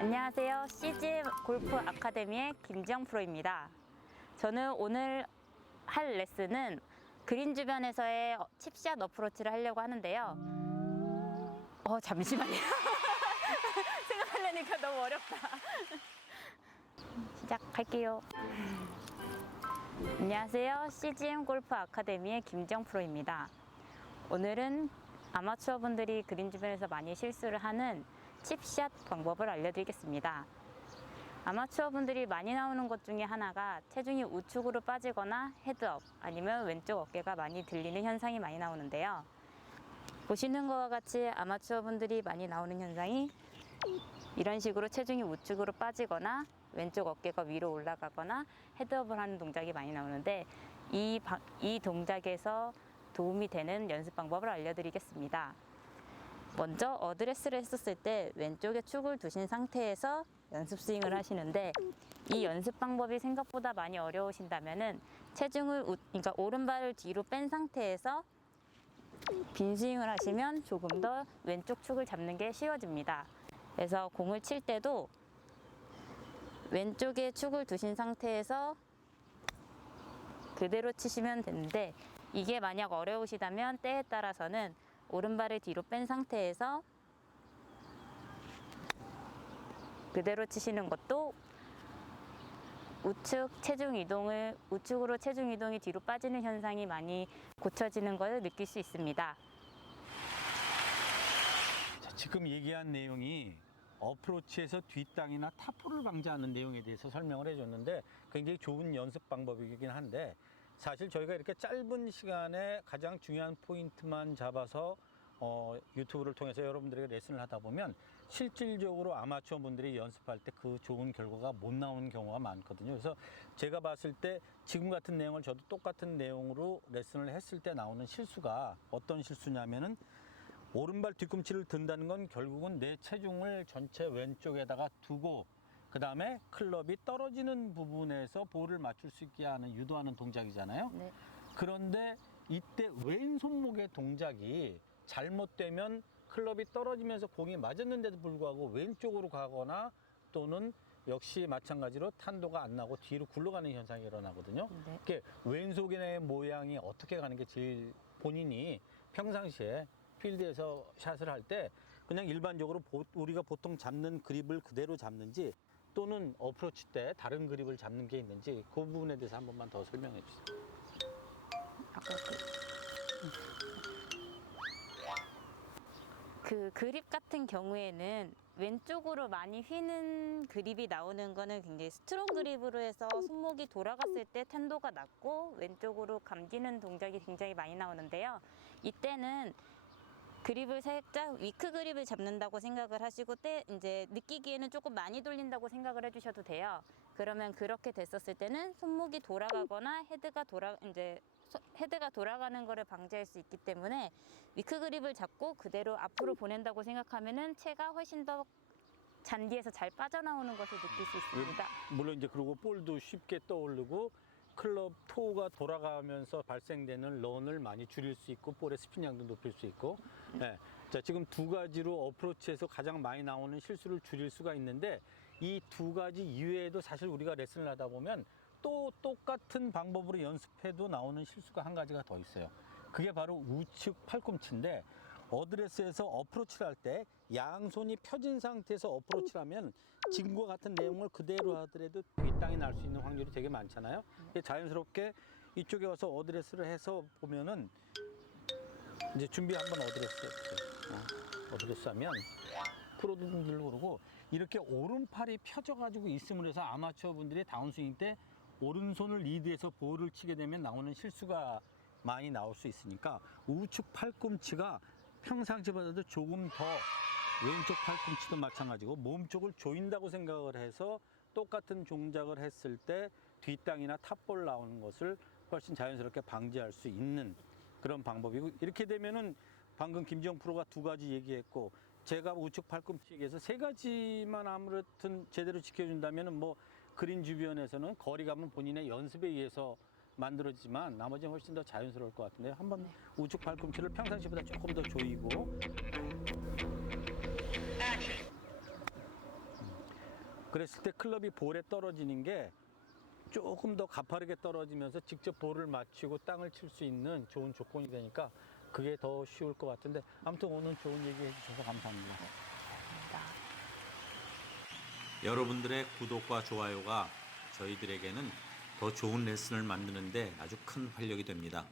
안녕하세요. CG 골프 아카데미의 김지영 프로입니다. 저는 오늘 할 레슨은 그린 주변에서의 어, 칩샷 어프로치를 하려고 하는데요. 어, 잠시만요. 생각하려니까 너무 어렵다. 시작할게요. 안녕하세요. CGM 골프 아카데미의 김지영 프로입니다. 오늘은 아마추어 분들이 그린 주변에서 많이 실수를 하는 칩샷 방법을 알려드리겠습니다. 아마추어 분들이 많이 나오는 것 중에 하나가 체중이 우측으로 빠지거나 헤드업 아니면 왼쪽 어깨가 많이 들리는 현상이 많이 나오는데요. 보시는 것과 같이 아마추어 분들이 많이 나오는 현상이 이런 식으로 체중이 우측으로 빠지거나 왼쪽 어깨가 위로 올라가거나 헤드업을 하는 동작이 많이 나오는데 이, 바- 이 동작에서 도움이 되는 연습 방법을 알려드리겠습니다. 먼저 어드레스를 했었을 때 왼쪽에 축을 두신 상태에서 연습 스윙을 하시는데 이 연습 방법이 생각보다 많이 어려우신다면은 체중을 우- 그러니까 오른발을 뒤로 뺀 상태에서 빈 스윙을 하시면 조금 더 왼쪽 축을 잡는 게 쉬워집니다. 그래서 공을 칠 때도 왼쪽에 축을 두신 상태에서 그대로 치시면 되는데 이게 만약 어려우시다면 때에 따라서는 오른발을 뒤로 뺀 상태에서 그대로 치시는 것도 우측 체중 이동을 우측으로 체중 이동이 뒤로 빠지는 현상이 많이 고쳐지는 걸 느낄 수 있습니다. 자, 지금 얘기한 내용이 어프로치에서 뒷땅이나 타포를 방지하는 내용에 대해서 설명을 해줬는데 굉장히 좋은 연습 방법이긴 한데 사실 저희가 이렇게 짧은 시간에 가장 중요한 포인트만 잡아서 어, 유튜브를 통해서 여러분들에게 레슨을 하다 보면 실질적으로 아마추어 분들이 연습할 때 그 좋은 결과가 못 나오는 경우가 많거든요. 그래서 제가 봤을 때 지금 같은 내용을 저도 똑같은 내용으로 레슨을 했을 때 나오는 실수가 어떤 실수냐면은 오른발 뒤꿈치를 든다는 건 결국은 내 체중을 전체 왼쪽에다가 두고 그 다음에 클럽이 떨어지는 부분에서 볼을 맞출 수 있게 하는 유도하는 동작이잖아요. 네. 그런데 이때 왼손목의 동작이 잘못되면 클럽이 떨어지면서 공이 맞았는데도 불구하고 왼쪽으로 가거나 또는 역시 마찬가지로 탄도가 안 나고 뒤로 굴러가는 현상이 일어나거든요. 네. 이게 왼손의 모양이 어떻게 가는 게 제일 본인이 평상시에 필드에서 샷을 할 때 그냥 일반적으로 보- 우리가 보통 잡는 그립을 그대로 잡는지 또는 어프로치 때 다른 그립을 잡는 게 있는지 그 부분에 대해서 한 번만 더 설명해 주세요. 아까 그, 그 그립 같은 경우에는 왼쪽으로 많이 휘는 그립이 나오는 거는 굉장히 스트롱 그립으로 해서 손목이 돌아갔을 때 텐도가 낮고 왼쪽으로 감기는 동작이 굉장히 많이 나오는데요. 이때는 그립을 살짝 위크 그립을 잡는다고 생각을 하시고 때 이제 느끼기에는 조금 많이 돌린다고 생각을 해주셔도 돼요. 그러면 그렇게 됐었을 때는 손목이 돌아가거나 헤드가 돌아 이제 소- 헤드가 돌아가는 거를 방지할 수 있기 때문에 위크 그립을 잡고 그대로 앞으로 보낸다고 생각하면은 채가 훨씬 더 잔디에서 잘 빠져나오는 것을 느낄 수 있습니다. 물론 이제 그리고 볼도 쉽게 떠오르고 클럽 토우가 돌아가면서 발생되는 런을 많이 줄일 수 있고 볼의 스피닝도 높일 수 있고 네. 자 지금 두 가지로 어프로치에서 가장 많이 나오는 실수를 줄일 수가 있는데 이 두 가지 이외에도 사실 우리가 레슨을 하다 보면 또 똑같은 방법으로 연습해도 나오는 실수가 한 가지가 더 있어요 그게 바로 우측 팔꿈치인데 어드레스에서 어프로치를 할 때 양손이 펴진 상태에서 어프로치를 하면 지금과 같은 내용을 그대로 하더라도 뒷땅이 날 수 있는 확률이 되게 많잖아요. 근데 자연스럽게 이쪽에 와서 어드레스를 해서 보면은 이제 준비 한번 어드레스. 어, 어드레스 하면 프로들도 그러고 이렇게 오른팔이 펴져 가지고 있음으로 해서 아마추어 분들이 다운스윙 때 오른손을 리드해서 볼을 치게 되면 나오는 실수가 많이 나올 수 있으니까 우측 팔꿈치가 평상시보다도 조금 더 왼쪽 팔꿈치도 마찬가지고 몸 쪽을 조인다고 생각을 해서 똑같은 동작을 했을 때 뒷땅이나 탑볼 나오는 것을 훨씬 자연스럽게 방지할 수 있는 그런 방법이고 이렇게 되면은 방금 김지영 프로가 두 가지 얘기했고 제가 우측 팔꿈치 얘기해서 세 가지만 아무튼 제대로 지켜준다면은 뭐 그린 주변에서는 거리감은 본인의 연습에 의해서 만들어지지만 나머지는 훨씬 더 자연스러울 것 같은데 한번 우측 팔꿈치를 평상시보다 조금 더 조이고. 그랬을 때 클럽이 볼에 떨어지는 게 조금 더 가파르게 떨어지면서 직접 볼을 맞추고 땅을 칠 수 있는 좋은 조건이 되니까 그게 더 쉬울 것 같은데 아무튼 오늘 좋은 얘기 해주셔서 감사합니다. 여러분들의 구독과 좋아요가 저희들에게는 더 좋은 레슨을 만드는데 아주 큰 활력이 됩니다.